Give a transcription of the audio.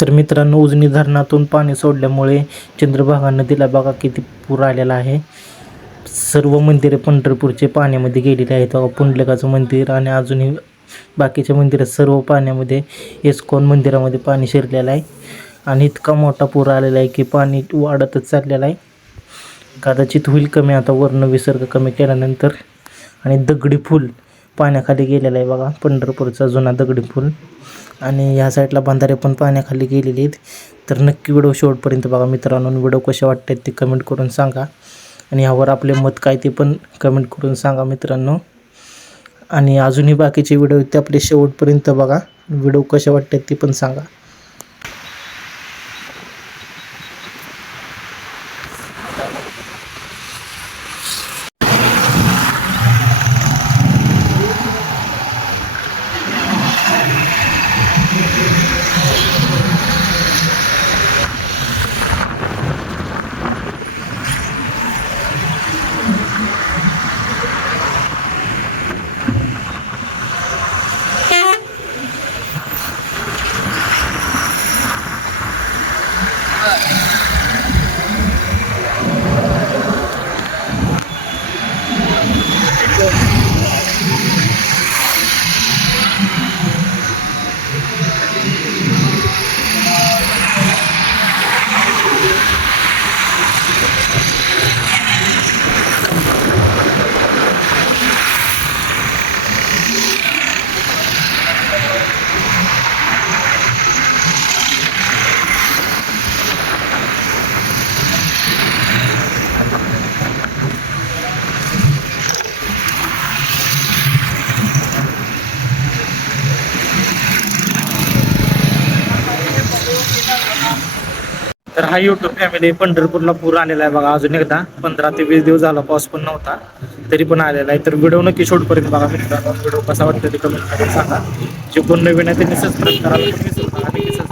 तर मित्रांनो उजनी धरणातून पाणी सोडल्यामुळे चंद्रभागा नदीला बघा किती पूर आलेला आहे. सर्व मंदिरे पंढरपूरचे पाण्यामध्ये गेलेले आहेत. बघा पुंडलिकाचं मंदिर आणि अजूनही बाकीच्या मंदिरात सर्व पाण्यामध्ये इस्कॉन मंदिरामध्ये पाणी शिरलेलं आहे. आणि इतका मोठा पूर आलेला आहे की पाणी वाढतच चाललेलं आहे. कदाचित होईल कमी आता वर्ण विसर्ग कमी केल्यानंतर. आणि दगडी फूल पाण्याखाली गेलेला आहे बघा पंढरपूरचा जुना दगडी पूल. आणि ह्या साईडला बंधारे पण पाण्याखाली गेलेले आहेत. तर नक्की व्हिडिओ शेवटपर्यंत बघा मित्रांनो व्हिडिओ कसे वाटतात ते कमेंट करून सांगा. आणि ह्यावर आपले मत काय ते पण कमेंट करून सांगा मित्रांनो. आणि अजूनही बाकीचे व्हिडिओ आहेत ते आपले शेवटपर्यंत बघा. व्हिडिओ कसे वाटतात ते पण सांगा. はい。तर हा युट्यूब फॅमिली पंढरपूरला पूर आलेला आहे बघा अजून एकदा. पंधरा ते वीस दिवस झाला पाऊस पण नव्हता तरी पण आलेला आहे. तर व्हिडिओ नक्की शेवटपर्यंत बघा मित्रांनो. व्हिडिओ कसा वाटतो ते कमेंट करून सांगा. जे कोण नवीन आहे त्यांनी सबस्क्राईब करायला